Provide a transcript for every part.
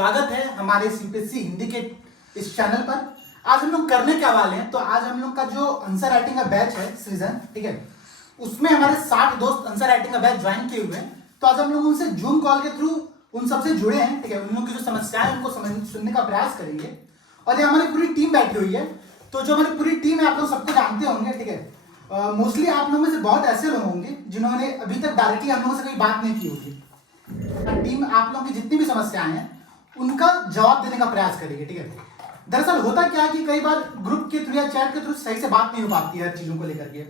स्वागत है हमारे यूपीएससी हिंदी के इस चैनल पर। आज हम लोग करने क्या वाले हैं, तो आज हम लोग का जो आंसर राइटिंग का बैच है सीजन, ठीक है, उसमें हमारे 60 दोस्त आंसर राइटिंग का बैच ज्वाइन किए हुए हैं। तो आज हम लोग उनसे जूम कॉल के थ्रू उन सबसे जुड़े हैं, ठीक है, उन लोगों की जो समस्याएं हैं उनको सुनने का प्रयास करेंगे। और ये हमारी पूरी टीम बैठी हुई है। तो जो हमारी पूरी टीम है आप लोग सबको जानते होंगे, ठीक है। मोस्टली आप लोगों में से बहुत ऐसे लोग होंगे जिन्होंने अभी तक डायरेक्टली हम लोगों से कोई बात नहीं की होगी। टीम आप लोगों की जितनी भी समस्याएं हैं उनका जवाब देने का प्रयास करेगी, ठीक है। दरअसल होता क्या है कि कई बार ग्रुप के थ्रू या चैट के थ्रू सही से बात नहीं हो पाती है हर चीजों को लेकर के।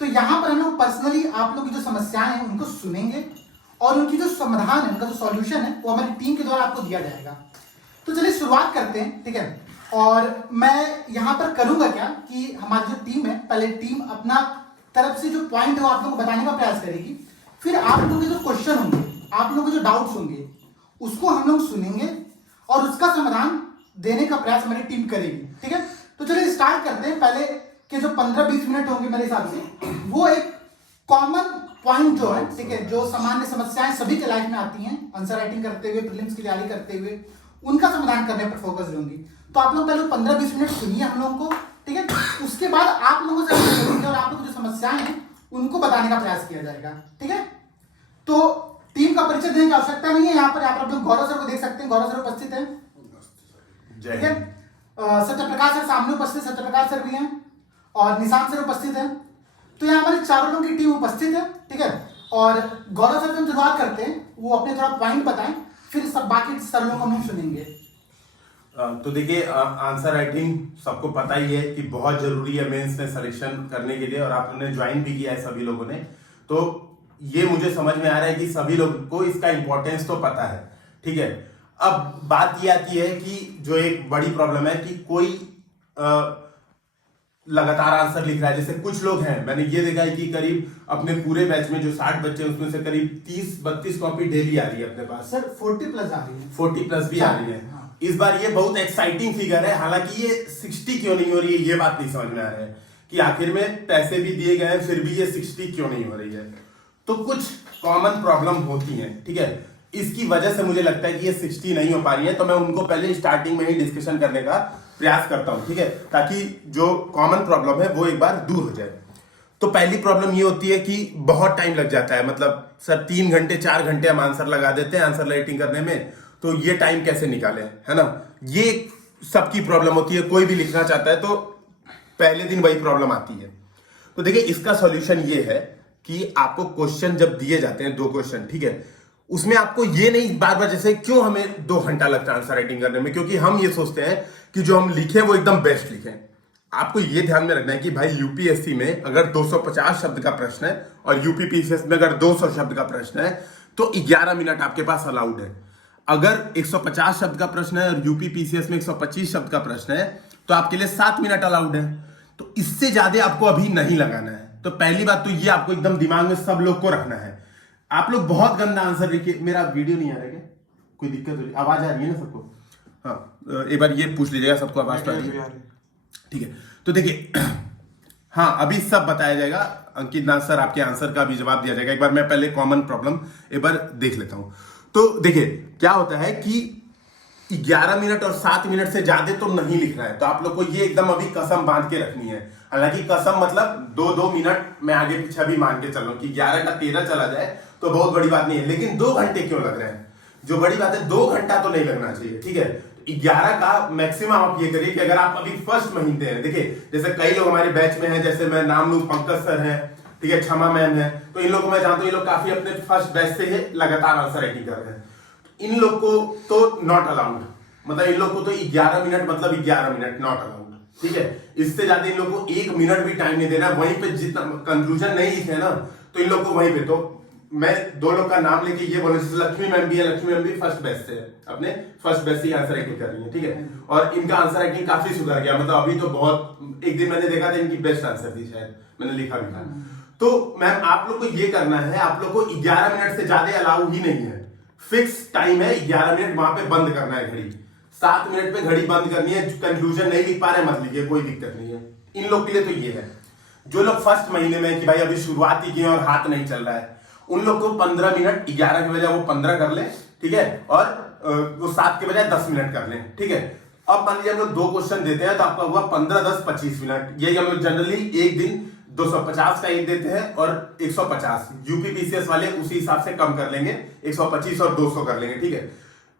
तो यहाँ पर हम लोग पर्सनली आप लोग की जो समस्याएं हैं उनको सुनेंगे और उनकी जो समाधान है, उनका जो सॉल्यूशन है वो हमारी टीम के द्वारा आपको दिया जाएगा। तो चलिए शुरुआत करते हैं, ठीक है। और मैं यहाँ पर करूंगा क्या कि हमारी जो टीम है, पहले टीम अपना तरफ से जो पॉइंट है वो आप लोगों को बताने का प्रयास करेगी। फिर आप लोगों के जो क्वेश्चन होंगे, आप लोगों के जो डाउट्स होंगे, उसको हम लोग सुनेंगे और उसका समाधान देने का प्रयास हमारी टीम करेगी, ठीक है। तो चलिए स्टार्ट करते हैं। पहले के जो 15-20 मिनट होंगे मेरे हिसाब से, वो एक कॉमन पॉइंट जो है, ठीक है, जो सामान्य समस्याएं सभी के लाइफ में आती हैं आंसर राइटिंग करते हुए, प्रीलिम्स की तैयारी करते हुए, उनका समाधान करने पर फोकस होंगी। तो आप लोग पहले 15-20 मिनट सुनिए हम लोगों को, ठीक है। उसके बाद आप लोगों से और आप लोगों की जो समस्याएं हैं उनको बताने का प्रयास किया जाएगा, ठीक है। तो टीम का परिचय देने की आवश्यकता नहीं है। यहाँ पर आप लोग गौरव सर को देख सकते हैं, गौरव सर उपस्थित है, ठीक है। सत्यप्रकाश सर सामने उपस्थित, सत्यप्रकाश सर भी हैं और निशांत सर उपस्थित है। तो यहाँ हमारे चारों लोगों की टीम उपस्थित है, ठीक है। और गौरव सर हम शुरुआत करते हैं, वो अपने थोड़ा पॉइंट बताएं, फिर सब बाकी सर लोगों को हम सुनेंगे। तो देखिए, आंसर राइटिंग सबको पता ही है कि बहुत जरूरी है मेंस में सिलेक्शन करने के लिए, और आपने ज्वाइन भी किया है सभी लोगों ने। तो ये मुझे समझ में आ रहा है कि सभी लोगों को इसका इंपॉर्टेंस तो पता है, ठीक है। अब बात ये आती है कि जो एक बड़ी प्रॉब्लम है कि कोई लगातार आंसर लिख रहा है। जैसे कुछ लोग हैं, मैंने ये देखा है कि करीब अपने पूरे बैच में जो 60 बच्चे हैं उसमें से करीब 30-32 कॉपी डेली आ रही है अपने पास। सर 40 प्लस आ रही है, 40 प्लस भी आ रही है। हाँ। इस बार ये बहुत एक्साइटिंग फिगर है। हालांकि ये 60 क्यों नहीं हो रही है, ये बात नहीं समझ में आ रहा है कि आखिर में पैसे भी दिए गए हैं फिर भी ये 60 क्यों नहीं हो रही है। तो कुछ कॉमन प्रॉब्लम होती हैं, ठीक है। इसकी वजह से मुझे लगता है कि ये 60 नहीं हो पा रही है। तो मैं उनको पहले स्टार्टिंग में ही डिस्कशन करने का प्रयास करता हूं, ठीक है, ताकि जो कॉमन प्रॉब्लम है वो एक बार दूर हो जाए। तो पहली प्रॉब्लम ये होती है कि बहुत टाइम लग जाता है। मतलब सर 3 घंटे 4 घंटे हम आंसर लगा देते हैं आंसर राइटिंग करने में, तो ये टाइम कैसे निकालें, है ना। ये सबकी प्रॉब्लम होती है। कोई भी लिखना चाहता है तो पहले दिन वही प्रॉब्लम आती है। तो देखिए, इसका सॉल्यूशन ये है कि आपको क्वेश्चन जब दिए जाते हैं 2 क्वेश्चन, ठीक है, उसमें आपको ये नहीं बार बार, जैसे क्यों हमें 2 घंटा लगता है आंसर राइटिंग करने में, क्योंकि हम ये सोचते हैं कि जो हम लिखें वो एकदम बेस्ट लिखें। आपको ये ध्यान में रखना है कि भाई यूपीएससी में अगर 250 शब्द का प्रश्न है और यूपीपीसीएस में अगर 200 शब्द का प्रश्न है तो 11 मिनट आपके पास अलाउड है। अगर 150 शब्द का प्रश्न है और यूपीपीसीएस में 125 शब्द का प्रश्न है तो आपके लिए 7 मिनट अलाउड है। तो इससे ज्यादा आपको अभी नहीं लगाना है। तो पहली बात तो ये आपको एकदम दिमाग में सब लोग को रखना है। आप लोग बहुत गंदा आंसर लिखिए। मेरा वीडियो नहीं आ रहा है क्या? कोई दिक्कत हो रही? आवाज आ रही है ना सबको? हाँ, एक बार ये पूछ लीजिएगा, सबको आवाज तो आ रही है? ठीक है। तो देखिए, हाँ, अभी सब बताया जाएगा। अंकित नाथ सर, आपके आंसर का भी जवाब दिया जाएगा। एक बार मैं पहले कॉमन प्रॉब्लम एक बार देख लेता हूं। तो देखिए क्या होता है कि 11 मिनट और 7 मिनट से ज्यादा तो नहीं लिखना है। तो आप लोग को ये एकदम अभी कसम बांध के रखनी है। हालांकि कसम मतलब 2-2 मिनट मैं आगे पीछे भी मान के चल रहा हूं कि 11 का 13 चला जाए तो बहुत बड़ी बात नहीं है। लेकिन 2 घंटे क्यों लग रहे हैं? जो बड़ी बात है 2 घंटा तो नहीं लगना चाहिए, ठीक है। 11 का मैक्सिमम आप ये करिए कि अगर आप अभी फर्स्ट महीने हैं, देखिए जैसे कई लोग हमारे बैच में हैं, जैसे मैं नाम लूं, पंकज सर हैं, ठीक है, क्षमा मैम है, तो इन लोगों को मैं जानता हूं, ये लोग काफी अपने फर्स्ट बैच से ही लगातार आंसर राइटिंग कर रहे हैं। इन लोग को तो नॉट अलाउड, मतलब इन लोग को तो 11 मिनट मतलब 11 मिनट नॉट अलाउड, ठीक है। इससे ज्यादा इन लोग को 1 मिनट भी टाइम नहीं देना। वहीं पे जितना कंक्लूजन नहीं लिखे ना तो इन लोग को वहीं पे, तो मैं 2 लोग का नाम लेके ये बोलूं, लक्ष्मी मैम भी है, लक्ष्मी मैम भी फर्स्ट बैच से है, अपने फर्स्ट बैच से आंसर राइटिंग कर रही है, ठीक है। और इनका आंसर राइटिंग काफी सुधर गया। मतलब अभी तो बहुत, एक दिन मैंने देखा था इनकी बेस्ट आंसर थी, शायद मैंने लिखा भी था। तो मैम आप लोग को ये करना है, आप लोग को 11 मिनट से ज्यादा अलाउ ही नहीं है। फिक्स टाइम है 11 मिनट, वहां पे बंद करना है घड़ी। 7 मिनट पे घड़ी बंद करनी है। कंक्लूजन नहीं लिख पा रहे मत लिखिए, कोई दिक्कत नहीं है। इन लोग के लिए तो ये है। जो लोग फर्स्ट महीने में कि भाई अभी शुरुआत ही किए और हाथ नहीं चल रहा है, उन लोग को 15 मिनट, 11 की बजाय वो 15 कर ले, ठीक है। और वो 7 के बजाय 10 मिनट कर लें, ठीक है। अब मान लीजिए हम लोग 2 क्वेश्चन देते हैं तो आपका हुआ 15, 10, 25 मिनट। यही हम लोग जनरली एक दिन 250 का एक देते हैं और 150। यूपीपीसीएस वाले उसी हिसाब से कम कर लेंगे, 125 और 200 कर लेंगे, ठीक है।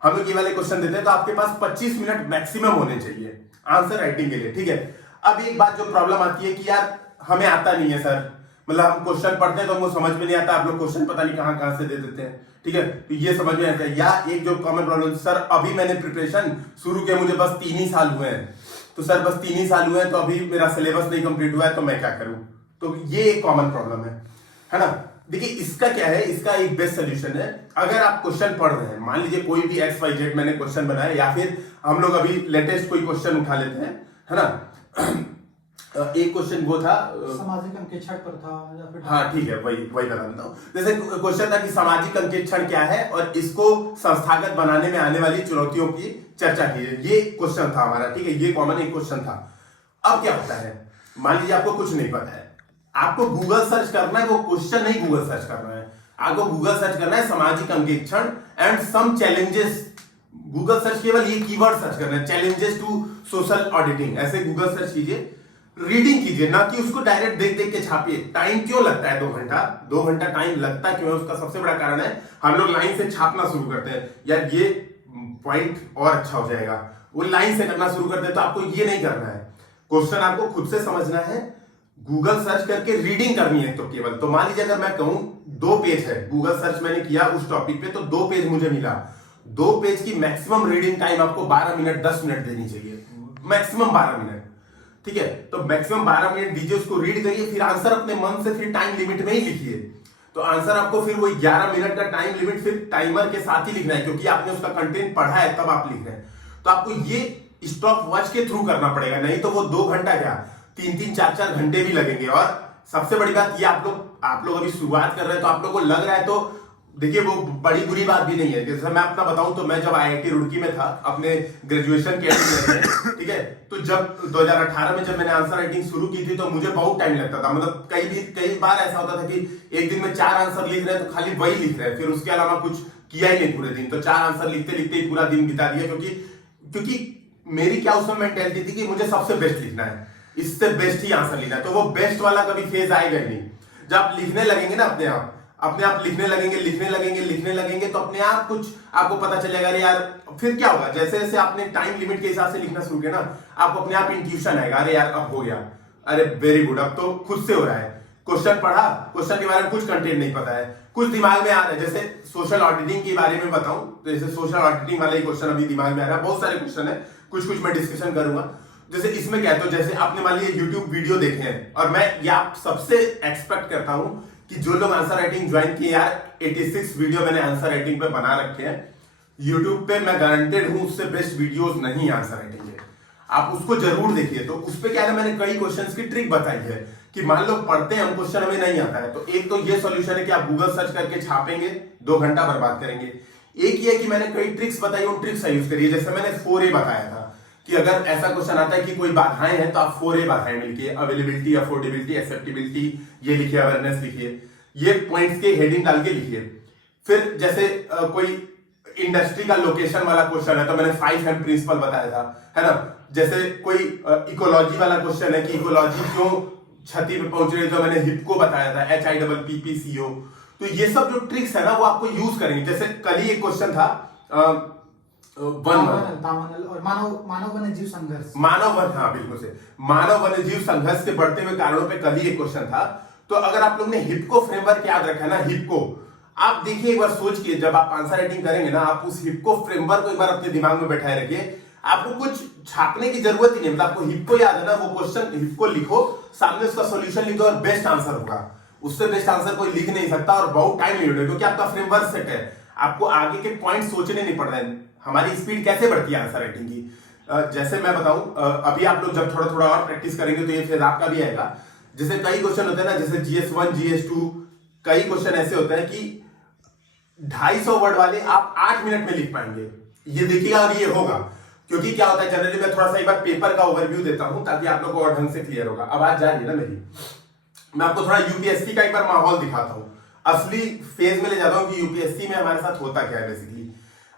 हम लोग ये वाले क्वेश्चन देते हैं तो आपके पास 25 मिनट मैक्सिमम होने चाहिए आंसर राइटिंग के लिए, ठीक है। अब एक बात जो प्रॉब्लम आती है कि यार हमें आता नहीं है सर, मतलब हम क्वेश्चन पढ़ते हैं तो हमको समझ में नहीं आता, आप लोग क्वेश्चन पता नहीं कहां कहां से दे देते हैं, ठीक है। तो ये समझ में आता है। या एक जो कॉमन प्रॉब्लम, सर अभी मैंने प्रिपरेशन शुरू किया, मुझे बस 3 ही साल हुए हैं, तो सर बस 3 ही साल हुए हैं तो अभी मेरा सिलेबस नहीं कंप्लीट हुआ है तो मैं क्या करूं। तो ये एक कॉमन प्रॉब्लम है ना। देखिए इसका क्या है, इसका एक बेस्ट सोल्यूशन है। अगर आप क्वेश्चन पढ़ रहे हैं, मान लीजिए कोई भी XYZ मैंने क्वेश्चन बनाया, या फिर हम लोग अभी लेटेस्ट कोई क्वेश्चन उठा लेते हैं, है ना। एक क्वेश्चन वो था सामाजिक अंकेक्षण पर था या फिर, हाँ ठीक है, वही बता देता हूँ। जैसे क्वेश्चन था कि सामाजिक अंकेक्षण क्या है और इसको संस्थागत बनाने में आने वाली चुनौतियों की चर्चा कीजिए, ये क्वेश्चन था हमारा, ठीक है। ये कॉमन एक क्वेश्चन था। अब क्या होता है, मान लीजिए आपको कुछ नहीं पता है, आपको गूगल सर्च करना है, वो क्वेश्चन नहीं गूगल सर्च करना है, आपको गूगल सर्च करना है सामाजिक अंकेक्षण and some challenges. Google search केवल ये कीवर्ड सर्च करना है, चैलेंजेस टू सोशल ऑडिटिंग, ऐसे गूगल सर्च कीजिए। रीडिंग कीजिए, ना कि उसको डायरेक्ट देख देख के छापिए। टाइम क्यों लगता है 2 घंटा? 2 घंटा टाइम लगता क्यों है? उसका सबसे बड़ा कारण है हम लोग लाइन से छापना शुरू करते हैं, यार ये पॉइंट और अच्छा हो जाएगा, वो लाइन से करना शुरू करते हैं। तो आपको ये नहीं करना है, क्वेश्चन आपको खुद से समझना है, गूगल सर्च करके रीडिंग करनी है तो केवल। तो मान लीजिए अगर मैं कहूं 2 पेज है, गूगल सर्च मैंने किया उस टॉपिक पे तो 2 पेज मुझे मिला, 2 पेज की मैक्सिमम रीडिंग टाइम आपको 12 मिनट 10 मिनट देनी चाहिए, मैक्सिमम 12 मिनट, ठीक है। तो मैक्सिमम 12 मिनट दीजिए, उसको रीड करिए, फिर आंसर अपने मन से फिर टाइम लिमिट में ही लिखिए। तो आंसर आपको फिर वही 11 मिनट का टाइम लिमिट फिर टाइमर के साथ ही लिखना है, क्योंकि आपने उसका कंटेंट पढ़ा है तब आप लिख रहे हैं। तो आपको ये स्टॉप वॉच के थ्रू करना पड़ेगा, नहीं तो वो 2 घंटा क्या 3-3, 4-4 घंटे भी लगेंगे। और सबसे बड़ी बात ये, आप लोग अभी शुरुआत कर रहे हैं तो आप लोग को लग रहा है, तो देखिए वो बड़ी बुरी बात भी नहीं है। जैसे मैं अपना बताऊं तो मैं जब IIT रुड़की में था अपने ग्रेजुएशन के में, ठीक है, तो जब 2018 में जब मैंने आंसर राइटिंग शुरू की थी तो मुझे बहुत टाइम लगता था। मतलब कई बार ऐसा होता था कि एक दिन में 4 आंसर लिख रहे हैं तो खाली वही लिख रहे हैं, फिर उसके अलावा कुछ किया ही नहीं पूरे दिन। तो 4 आंसर लिखते लिखते ही पूरा दिन बिता दिया, क्योंकि मेरी क्या उसमें मेंटेलिटी थी कि मुझे सबसे बेस्ट लिखना है, इससे बेस्ट ही आंसर लिखना है। तो वो बेस्ट वाला कभी फेज आएगा ही नहीं। जब आप लिखने लगेंगे ना अपने आप लिखने लगेंगे तो अपने आप कुछ आपको पता चलेगा। अरे यार फिर क्या होगा, जैसे जैसे आपने टाइम लिमिट के हिसाब से लिखना शुरू किया ना, आपको अपने आप इंट्यूशन आएगा, अरे यार अब हो गया, अरे वेरी गुड, अब तो खुद से हो रहा है। क्वेश्चन पढ़ा, क्वेश्चन के बारे में कुछ कंटेंट नहीं पता है, कुछ दिमाग में आ रहा है। जैसे सोशल ऑडिटिंग के बारे में बताऊं तो जैसे सोशल ऑडिटिंग वाला ही क्वेश्चन अभी दिमाग में आ रहा है, बहुत सारे क्वेश्चन है, कुछ मैं डिस्कशन करूंगा। जैसे इसमें क्या है, तो जैसे आपने मान लीजिए यूट्यूब वीडियो देखे हैं, और मैं ये आप सबसे एक्सपेक्ट करता हूं कि जो लोग आंसर राइटिंग ज्वाइन किए, यार 86 वीडियो मैंने आंसर राइटिंग पे बना रखे हैं यूट्यूब पे, मैं गारंटेड हूं उससे बेस्ट वीडियोस नहीं आंसर राइटिंग के, आप उसको जरूर देखिए। तो उस पे क्या है, मैंने कई क्वेश्चंस की ट्रिक बताई है कि मान लो पढ़ते हैं हम, क्वेश्चन हमें नहीं आता है, तो एक तो ये सॉल्यूशन है कि आप गूगल सर्च करके छापेंगे, 2 घंटा बर्बाद करेंगे। एक ये कि मैंने कई ट्रिक्स बताई, उन ट्रिक्स का यूज करिए। जैसे मैंने 4A बताया था कि अगर ऐसा क्वेश्चन आता है कि कोई बाधाएं हैं तो आप 4A बाधाएं लिखिए, अवेलेबिलिटी, अफोर्डेबिलिटी, एक्सेप्टेबिलिटी, ये लिखिए, अवेयरनेस लिखिए, ये पॉइंट्स के हेडिंग डाल के लिखिए। फिर जैसे कोई इंडस्ट्री का लोकेशन वाला क्वेश्चन है तो मैंने 5M प्रिंसिपल बताया था, है ना। जैसे कोई इकोलॉजी वाला क्वेश्चन है कि इकोलॉजी क्यों क्षति पे पहुंच रही है, तो मैंने हिप्को बताया था, HIPPCO। तो ये सब जो ट्रिक्स है ना वो आपको यूज करेंगे। जैसे कल ही एक क्वेश्चन था मानव वन्यजीव संघर्ष, हाँ बिल्कुल से, मानव वन्यजीव संघर्ष के बढ़ते हुए कारणों पे कल ही एक क्वेश्चन था। तो अगर आप लोग ने हिप्को फ्रेमवर्क याद रखा है ना, हिप्को आप देखिए एक बार सोच के, जब आप आंसर राइटिंग करेंगे ना, आप उस हिप्को फ्रेमवर्क को एक बार अपने दिमाग में बैठाए रखिए, आपको कुछ छापने की जरूरत ही नहीं। मतलब आपको हिप्को याद है ना, वो क्वेश्चन हिप्को लिखो, सामने उसका सॉल्यूशन लिखो और बेस्ट आंसर होगा। उससे बेस्ट आंसर कोई लिख नहीं सकता और बहुत टाइम नहीं लगेगा, क्योंकि आपका फ्रेमवर्क सेट है, आपको आगे के पॉइंट सोचने नहीं पड़ रहे हैं। हमारी स्पीड कैसे बढ़ती है आंसर राइटिंग की, जैसे मैं बताऊं, अभी आप लोग जब थोड़ा और प्रैक्टिस करेंगे तो ये फिर आपका भी आएगा। जैसे कई क्वेश्चन होते हैं ना, जैसे GS1 GS2, कई क्वेश्चन ऐसे होते हैं कि 250 वर्ड वाले आप 8 मिनट में लिख पाएंगे, ये देखिएगा और ये होगा। क्योंकि क्या होता है, जनरली मैं थोड़ा सा एक बार पेपर का ओवरव्यू देता हूं ताकि आप लोग को और ढंग से क्लियर होगा। आवाज जा रही है ना मेरी? मैं आपको थोड़ा यूपीएससी का एक बार माहौल दिखाता हूं, असली फेज में ले जाता हूं कि यूपीएससी में हमारे साथ होता क्या है। बेसिकली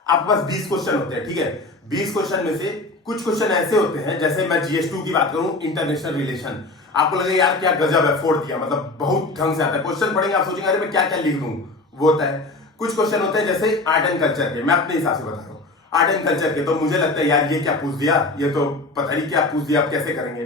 आपके पास 20 क्वेश्चन होते हैं, ठीक है। 20 क्वेश्चन में से कुछ क्वेश्चन ऐसे होते हैं, जैसे मैं GS2 की बात करूं, इंटरनेशनल रिलेशन, आपको लगेगा यार क्या गजब है, फोड़ दिया, मतलब बहुत ढंग से आता है। क्वेश्चन पढ़ेंगे आप सोचेंगे अरे मैं क्या क्या लिख दूं, वो होता है। कुछ क्वेश्चन होते हैं जैसे आर्ट एंड कल्चर के, मैं अपने हिसाब से बता रहा हूँ, आर्ट एंड कल्चर के, तो मुझे लगता है यार ये क्या पूछ दिया, ये तो पता नहीं क्या पूछ दिया, आप कैसे करेंगे।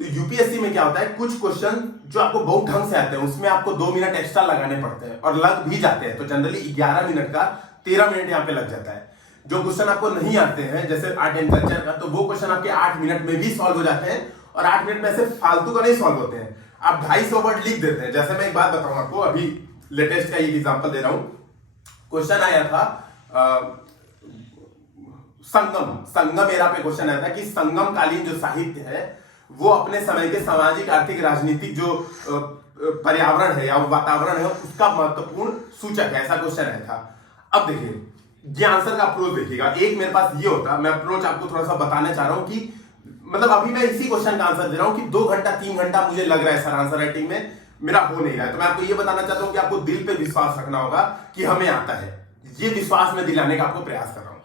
तो यूपीएससी में क्या होता है, कुछ क्वेश्चन जो आपको बहुत ढंग से आते हैं उसमें आपको 2 मिनट एक्स्ट्रा लगाने पड़ते हैं, और लग भी जाते हैं, तो जनरली 11 मिनट का 13 मिनट यहाँ पे लग जाता है। जो क्वेश्चन आपको नहीं आते हैं जैसे आर्ट एंड कल्चर का, तो वो क्वेश्चन आपके 8 मिनट में भी सॉल्व हो जाते हैं, और 8 मिनट में से फालतू का नहीं सॉल्व होते हैं, आप 250 वर्ड लिख देते हैं। जैसे मैं एक बात बताऊं आपको, अभी लेटेस्ट का एक एग्जांपल दे रहा हूं। क्वेश्चन आया था संगम एरा पे क्वेश्चन आया था कि संगम कालीन जो साहित्य है वो अपने समय के सामाजिक, आर्थिक, राजनीतिक जो पर्यावरण है या वातावरण है उसका महत्वपूर्ण सूचक है, ऐसा क्वेश्चन आया था। अब देखिए ये आंसर का अप्रोच देखिएगा, एक मेरे पास ये होता, मैं अप्रोच आपको थोड़ा सा बताना चाह रहा हूं कि मतलब अभी मैं इसी क्वेश्चन का आंसर दे रहा हूं कि 2 घंटा 3 घंटा मुझे लग रहा है सर आंसर राइटिंग में, मेरा हो नहीं रहा है। तो मैं आपको ये बताना चाहता हूं कि आपको दिल पे विश्वास रखना होगा कि हमें आता है, ये विश्वास में दिलाने का आपको प्रयास कर रहा हूं।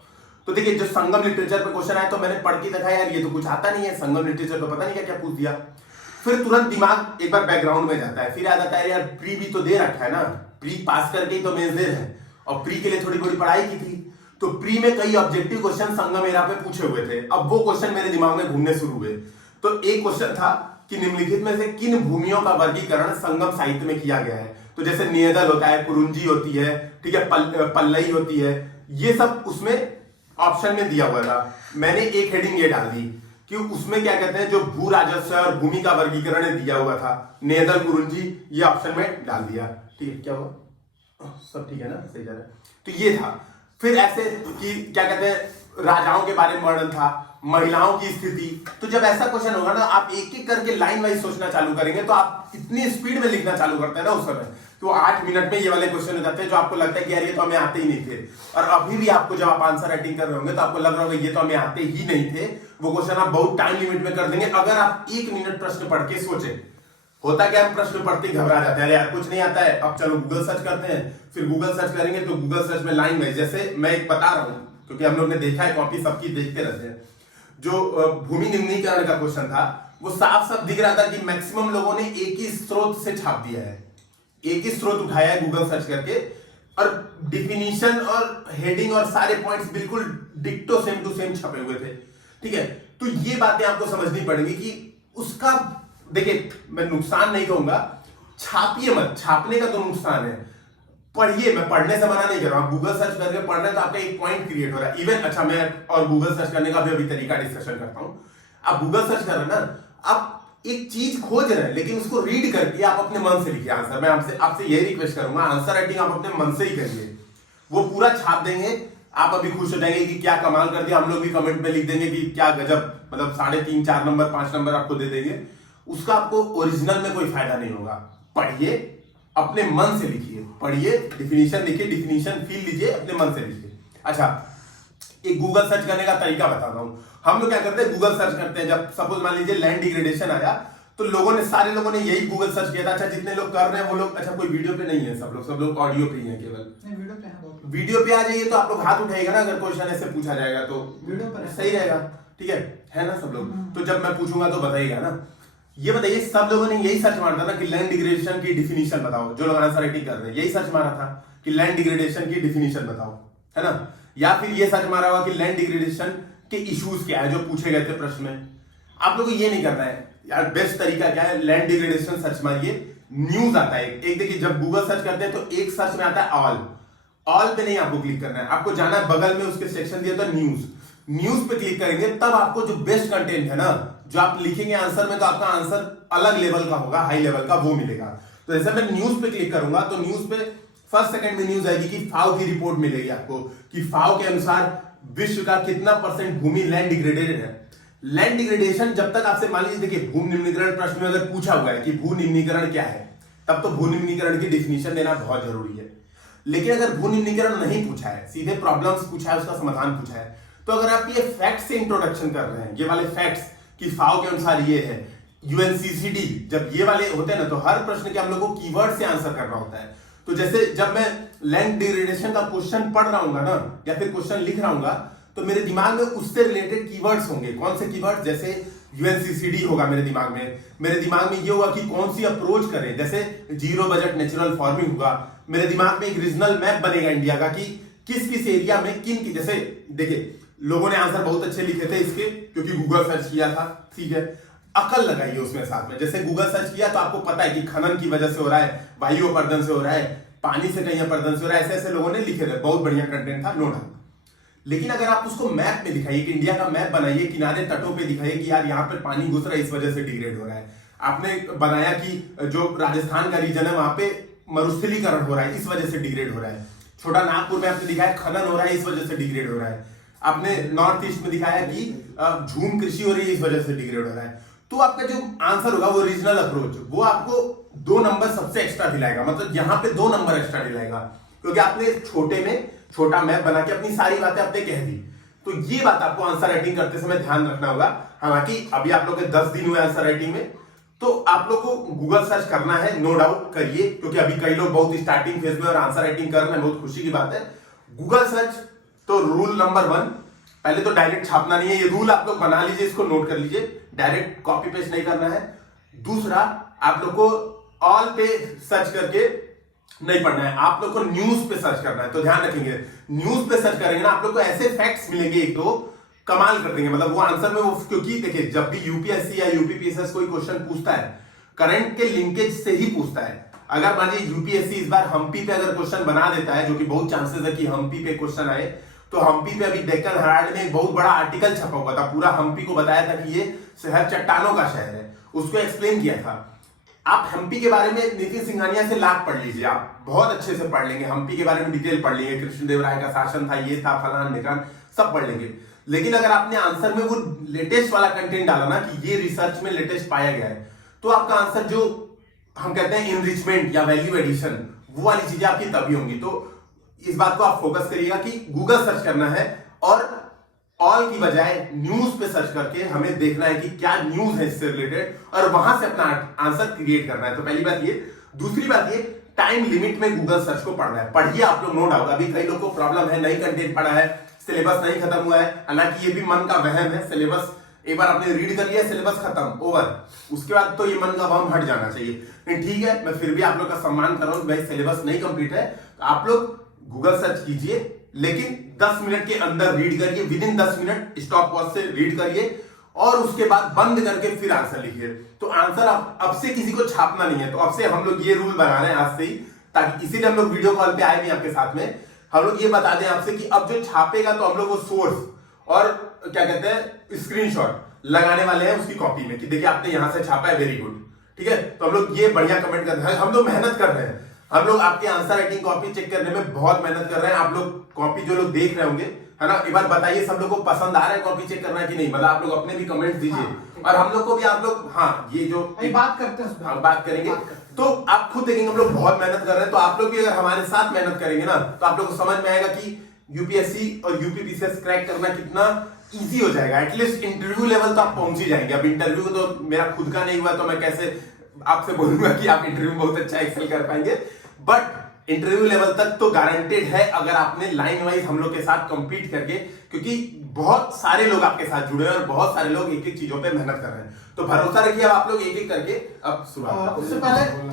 तो देखिए जो संगम लिटरेचर पे क्वेश्चन आया तो मैंने पढ़ के देखा यार ये तो कुछ आता नहीं है, संगम लिटरेचर तो पता नहीं क्या क्या पूछ दिया। फिर तुरंत दिमाग एक बार बैकग्राउंड में जाता है, फिर याद आता है यार प्री भी तो दे रखा है ना, प्री पास करके ही तो मेंस दे रहे हैं, और प्री के लिए थोड़ी थोड़ी पढ़ाई की थी, तो प्री में कई ऑब्जेक्टिव क्वेश्चन संगम एरा पे पूछे हुए थे। अब वो क्वेश्चन मेरे दिमाग में घूमने शुरू हुए। तो एक क्वेश्चन था कि निम्नलिखित में से किन भूमियों का वर्गीकरण संगम साहित्य में किया गया है। तो जैसे नियदल होता है, कुरुंजी होती है, ठीक है, पल्लई होती है, ये सब उसमें ऑप्शन में दिया हुआ था। मैंने एक हेडिंग ये डाल दी कि उसमें क्या कहते हैं जो भू राजस्व और भूमि का वर्गीकरण दिया हुआ था, नियदल, कुरुंजी, ये ऑप्शन में डाल दिया। ठीक है, क्या हुआ, सब ठीक है ना, सही जा रहा है। तो ये था। फिर ऐसे कि क्या कहते हैं राजाओं के बारे में वर्णन था, महिलाओं की स्थिति। तो जब ऐसा क्वेश्चन होगा ना, आप एक एक करके लाइन वाइज सोचना चालू करेंगे, तो आप इतनी स्पीड में लिखना चालू करते हैं ना उस समय, तो 8 मिनट में ये वाले क्वेश्चन हो जाते हैं जो आपको लगता है कि यार ये तो हमें आते ही नहीं थे। और अभी भी आपको जब आप आंसर राइटिंग कर रहे होंगे तो आपको लग रहा होगा ये तो हमें आते ही नहीं थे। वो क्वेश्चन आप बहुत टाइम लिमिट में कर देंगे अगर आप 1 मिनट प्रश्न पढ़ के सोचे। होता क्या, हम प्रश्न पढ़ते घबरा जाते हैं, यार कुछ नहीं आता है, अब चलो गूगल सर्च करते हैं। फिर गूगल सर्च करेंगे तो गूगल सर्च में लाइन वाइज, जैसे मैं एक बता रहा हूं क्योंकि हम लोग ने देखा है, कॉपी सबकी देखते रहते हैं। जो भूमि निम्नीकरण का क्वेश्चन था वो साफ साफ दिख रहा था कि मैक्सिमम लोगों ने एक ही स्रोत से छाप दिया है, एक ही स्रोत उठाया है गूगल सर्च करके, और डिफिनीशन और हेडिंग और सारे पॉइंट्स बिल्कुल डिक्टो सेम टू सेम छपे हुए थे। ठीक है, तो ये बातें आपको समझनी पड़ेगी कि उसका, देखिए मैं नुकसान नहीं कहूंगा, छापिए मत, छापने का तो नुकसान है, पढ़िए, मैं पढ़ने से मना नहीं कर रहा हूं, गूगल सर्च करके पढ़ रहे हैं तो आपका एक पॉइंट क्रिएट हो रहा है। इवन अच्छा, मैं और गूगल सर्च करने का भी अभी तरीका डिस्कशन करता हूं। आप गूगल सर्च कर रहे हैं ना, आप एक चीज खोज रहे हैं लेकिन उसको रीड करके आप अपने मन से लिखिए आंसर। मैं आपसे यही रिक्वेस्ट करूंगा, आंसर राइटिंग आप अपने मन से ही करिए, वो पूरा छाप देंगे, आप अभी खुश हो जाएंगे कि क्या कमाल कर दिया। हम लोग भी कमेंट में लिख देंगे कि क्या गजब, मतलब 3.5 4 नंबर 5 नंबर आपको दे देंगे। उसका आपको ओरिजिनल में कोई फायदा नहीं होगा। पढ़िए, अपने मन से लिखिए, पढ़िए, डिफिनीशन लिखिए, डिफिनीशन फील लीजिए, अपने मन से लिखिए। अच्छा, एक गूगल सर्च करने का तरीका बताता हूं। हम लोग क्या करते हैं, गूगल सर्च करते हैं, जब सपोज मान लीजिए लैंड डिग्रेडेशन आया तो सारे लोगों ने यही गूगल सर्च किया था। अच्छा, जितने लोग कर रहे हैं वो लोग, अच्छा कोई वीडियो पे नहीं है, सब लोग ऑडियो पे ही है केवल। वीडियो पे आ जाइए तो आप लोग हाथ उठाइएगा ना, अगर क्वेश्चन ऐसे पूछा जाएगा तो वीडियो पर सही रहेगा। ठीक है ना सब लोग। तो जब मैं पूछूंगा तो बताइएगा ना। ये बताइए, सब लोगों ने यही सर्च मारा था ना कि लैंड डिग्रेडेशन की डिफिनीशन बताओ, जो लोग आंसर राइटिंग कर रहे हैं यही सर्च मारा था कि लैंड डिग्रेडेशन की डिफिनीशन बताओ, है ना। या फिर ये सर्च मारा हुआ कि लैंड डिग्रेडेशन के इश्यूज क्या है जो पूछे गए थे प्रश्न में। आप लोगों को ये नहीं करना है यार, बेस्ट तरीका क्या है, लैंड डिग्रेडेशन सर्च मारिए, न्यूज आता है। एक देखिए, जब गूगल सर्च करते हैं तो एक सर्च में आता है ऑल पे नहीं आपको क्लिक करना है, आपको जाना है बगल में उसके सेक्शन दिया था न्यूज पे क्लिक करेंगे, तब आपको जो बेस्ट कंटेंट है ना, जो आप लिखेंगे आंसर में, तो आपका आंसर अलग लेवल का होगा, हाई लेवल का, वो मिलेगा। तो जैसे मैं न्यूज पे क्लिक करूंगा तो न्यूज पे फर्स्ट सेकंड में न्यूज आएगी कि फाओ की रिपोर्ट मिलेगी आपको कि फाओ के अनुसार विश्व का कितना % भूमि लैंड डिग्रेडेड है। लैंड डिग्रेडेशन जब तक आपसे, मान लीजिए देखिए, भू निम्नीकरण प्रश्न में अगर पूछा हुआ है कि भू निम्नीकरण क्या है, तब तो भू निम्नीकरण की डिफिनीशन देना बहुत जरूरी है। लेकिन अगर भू निम्नीकरण नहीं पूछा है, सीधे प्रॉब्लम्स पूछा है, उसका समाधान पूछा है, तो अगर आप ये फैक्ट से इंट्रोडक्शन कर रहे हैं, ये वाले फैक्ट्स कि फाओ के अनुसार ये है, यूएनसीसीडी, जब ये वाले होते हैं ना, तो हर प्रश्न के हम लोग को कीवर्ड से आंसर करना होता है। तो जैसे जब मैं लैंड डिग्रेडेशन का क्वेश्चन पढ़ रहा हूँ ना या फिर क्वेश्चन लिख रहा हूँ तो मेरे दिमाग में उससे रिलेटेड कीवर्ड्स होंगे। कौन से कीवर्ड्स? जैसे यूएनसीसीडी होगा मेरे दिमाग में ये होगा कि कौन सी अप्रोच करें। जैसे जीरो बजट नेचुरल फार्मिंग होगा, मेरे दिमाग में एक रीजनल मैप बनेगा इंडिया का कि किस किस एरिया में किन की। जैसे देखिए लोगों ने आंसर बहुत अच्छे लिखे थे इसके, क्योंकि गूगल सर्च किया था, ठीक है। अकल लगाइए उसमें साथ में। जैसे गूगल सर्च किया तो आपको पता है कि खनन की वजह से हो रहा है, वायु अपर्दन से हो रहा है, पानी से कहीं अपर्दन से हो रहा है, ऐसे ऐसे लोगों ने लिखे थे, बहुत बढ़िया कंटेंट था, नो डाउट। लेकिन अगर आप उसको मैप में दिखाइए कि इंडिया का मैप बनाइए, किनारे तटों पे दिखाइए कि यार यहाँ पे पानी घुस रहा है, इस वजह से डिग्रेड हो रहा है। आपने बनाया कि जो राजस्थान का रीजन है वहां पे मरुस्थलीकरण हो रहा है, इस वजह से डिग्रेड हो रहा है। छोटा नागपुर में आपने दिखाया खनन हो रहा है, इस वजह से डिग्रेड हो रहा है। आपने नॉर्थ ईस्ट में दिखाया कि झूम कृषि हो रही है, इस वजह से डिग्रेड हो रहा है। तो आपका जो आंसर होगा वो रीजनल अप्रोच, वो आपको 2 नंबर सबसे एक्स्ट्रा दिलाएगा, मतलब यहाँ पे 2 नंबर एक्स्ट्रा दिलाएगा, क्योंकि आपने छोटे में छोटा मैप बना के अपनी सारी बातें आपने कह दी। तो ये बात आपको आंसर राइटिंग करते समय ध्यान रखना होगा। हालांकि अभी आप लोग के 10 दिन हुए आंसर राइटिंग में, तो आप लोग को गूगल सर्च करना है, नो डाउट करिए, क्योंकि अभी कई लोग बहुत स्टार्टिंग फेज में और आंसर राइटिंग कर रहे हैं, बहुत खुशी की बात है। गूगल सर्च तो रूल नंबर 1, पहले तो डायरेक्ट छापना नहीं है, ये रूल आप लोग बना लीजिए, इसको नोट कर लीजिए, डायरेक्ट कॉपी पेस्ट नहीं करना है। दूसरा, आप लोग को ऑल पे सर्च करके नहीं पढ़ना है, आप लोग को न्यूज पे सर्च करना है। तो ध्यान रखेंगे, न्यूज पे सर्च करेंगे ना, आप लोग को ऐसे फैक्ट्स मिलेंगे एक दो, कमाल कर देंगे। मतलब वो आंसर में वो, क्योंकि देखिए जब भी यूपीएससी या यूपीपीएससी कोई क्वेश्चन पूछता है, करंट के लिंकेज से ही पूछता है। अगर मान लीजिए यूपीएससी इस बार हम्पी पे अगर क्वेश्चन बना देता है, जो कि बहुत चांसेस है कि हम्पी पे क्वेश्चन आए, तो हम्पी पे अभी डेक्कन हेराल्ड में एक बहुत बड़ा आर्टिकल छपा हुआ था, पूरा हम्पी को बताया था कि ये शहर चट्टानों का शहर है, उसको एक्सप्लेन किया था। आप हम्पी के बारे में नितिन सिंघानिया से लाख पढ़ लीजिए, आप बहुत अच्छे से पढ़ लेंगे, हम्पी के बारे में डिटेल पढ़ लेंगे, कृष्णदेवराय का शासन था, ये था, फलान ढिकान, सब पढ़ लेंगे। लेकिन अगर आपने आंसर में वो लेटेस्ट वाला कंटेंट डाला ना कि ये रिसर्च में लेटेस्ट पाया गया है, तो आपका आंसर जो हम कहते हैं इनरिचमेंट या वैल्यू एडिशन, वो वाली चीजें आपकी तभी होंगी। तो इस बात को आप फोकस करिएगा कि गूगल सर्च करना है और ऑल की बजाय न्यूज पे सर्च करके हमें देखना है कि क्या न्यूज है इससे रिलेटेड, और वहां से अपना आंसर क्रिएट करना है। तो पहली बात ये। दूसरी बात ये, टाइम लिमिट में गूगल सर्च को पढ़ना है। पढ़िए आप लोग, नो डाउट। अभी कई लोग को प्रॉब्लम है, नई कंटेंट पढ़ा है, सिलेबस नहीं खत्म हुआ है, हालांकि ये भी मन का वहम है। सिलेबस एक बार आपने रीड कर लिया, सिलेबस खत्म, ओवर, उसके बाद तो ये मन का वहम हट जाना चाहिए। लेकिन ठीक है, मैं फिर भी आप लोग का सम्मान कर रहा हूं, भाई सिलेबस नहीं कंप्लीट है तो आप लोग गूगल सर्च कीजिए, लेकिन 10 मिनट के अंदर रीड करिए, with in 10 minute stop watch से रीड करिए, और उसके बाद बंद करके फिर आंसर लिखिए। तो आंसर अब से किसी को छापना नहीं है, तो अब से हम लोग ये रूल बना रहे हैं आज से ही, ताकि इसीलिए हम लोग वीडियो कॉल पे आए भी आपके साथ में। हम लोग ये बता दें आपसे कि अब जो छापेगा तो हम लोग वो सोर्स और क्या कहते हैं स्क्रीनशॉट लगाने वाले हैं उसकी कॉपी में, कि देखिए आपने यहां से छापा है, वेरी गुड, ठीक है। तो हम लोग ये बढ़िया कमेंट कर रहे हैं, हम लोग मेहनत कर रहे हैं, हम लोग आपके आंसर राइटिंग कॉपी चेक करने में बहुत मेहनत कर रहे हैं। आप लोग कॉपी जो लोग देख रहे होंगे, है ना, एक बार बताइए सब लोग को पसंद आ रहा है कॉपी चेक करना कि नहीं, मतलब आप लोग अपने भी कमेंट दीजिए। और हम लोग को भी आप लोग, हाँ ये जो बात करते हैं, हम बात करेंगे, तो आप खुद देखेंगे हम लोग बहुत मेहनत कर रहे हैं। तो आप लोग भी अगर हमारे साथ मेहनत करेंगे ना, तो आप लोग को समझ में आएगा कि यूपीएससी और यूपीपीसीएस क्रैक करना कितना इजी हो जाएगा। एटलीस्ट इंटरव्यू लेवल तो आप पहुंच ही जाएंगे। अब इंटरव्यू तो मेरा खुद का नहीं हुआ, तो मैं कैसे आपसे बोलूंगा कि आप इंटरव्यू में बहुत अच्छा एक्सेल कर पाएंगे, बट इंटरव्यू लेवल तक तो गारंटेड है अगर आपने लाइन वाइज हम लोग के साथ कंपीट करके, क्योंकि बहुत सारे लोग आपके साथ जुड़े हैं और बहुत सारे लोग एक एक चीजों पे मेहनत कर रहे हैं। तो भरोसा रखिए, अब आप लोग एक एक करके अब शुरुआत। उससे पहले